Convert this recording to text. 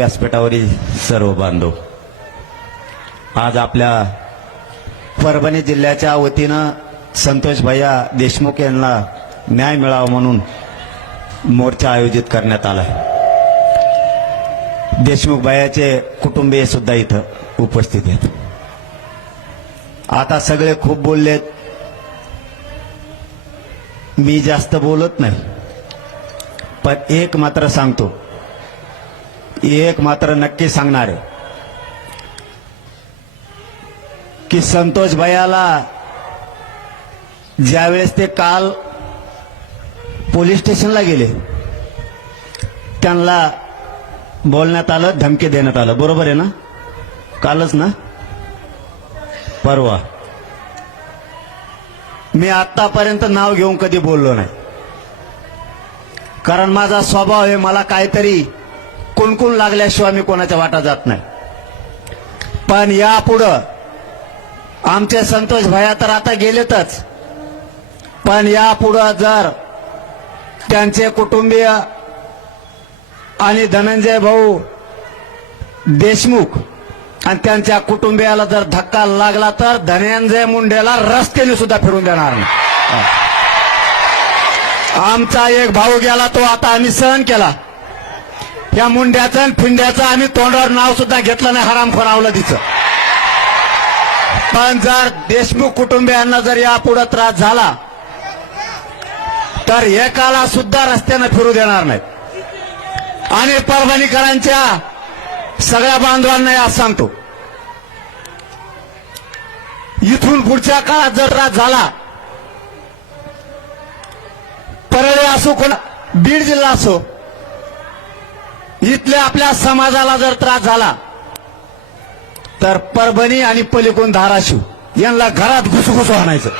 व्यासपीठावरील सर्व बांधव, आज आपल्या परभणी जिल्ह्याच्या वतीनं संतोष भैया देशमुख यांना न्याय मिळावा म्हणून मोर्चा आयोजित करण्यात आला। देशमुख भैयाचे कुटुंबीय सुद्धा इथं उपस्थित आहेत। आता सगळे खूप बोललेत, मी जास्त बोलत नाही, पण एक मात्र सांगतो, एक मात्र नक्की सांगणार आहे की संतोष भैयाला ज्यावेळेस ते काल पोलीस स्टेशनला गेले त्यांना बोलण्यात आलं, धमकी देण्यात आलं, बरोबर आहे ना? कालच ना, परवा। मी आतापर्यंत नाव घेऊन कधी बोललो नाही, कारण माझा स्वभाव आहे, मला काहीतरी कुणकुण लागल्याशिवाय मी कोणाच्या वाटा जात नाही। पण यापुढं आमचे संतोष भैया तर आता गेलेतच, पण यापुढं जर त्यांचे कुटुंबीय आणि धनंजय भाऊ देशमुख आणि त्यांच्या कुटुंबियाला जर धक्का लागला तर धनंजय मुंडेला रस्त्याने सुद्धा फिरून देणार नाही। आमचा एक भाऊ गेला, तो आता आम्ही सहन केला, या मुंड्याचं आणि फिंड्याचं आम्ही तोंडावर नाव सुद्धा घेतलं नाही, हरामखोर अवलादीचं। पण जर देशमुख कुटुंबियांना जर यापुढे त्रास झाला तर एकाला सुद्धा रस्त्यानं फिरू देणार नाही। आणि परभणीकरांच्या सगळ्या बांधवांना आज सांगतो, इथून पुढच्या काळात जर त्रास झाला, परळी असो, बीड जिल्हा असो, इथल्या आपल्या समाजाला जर त्रास झाला तर परभणी आणि पलीकडून धाराशिव यांना घरात घुसघुस आणायचं।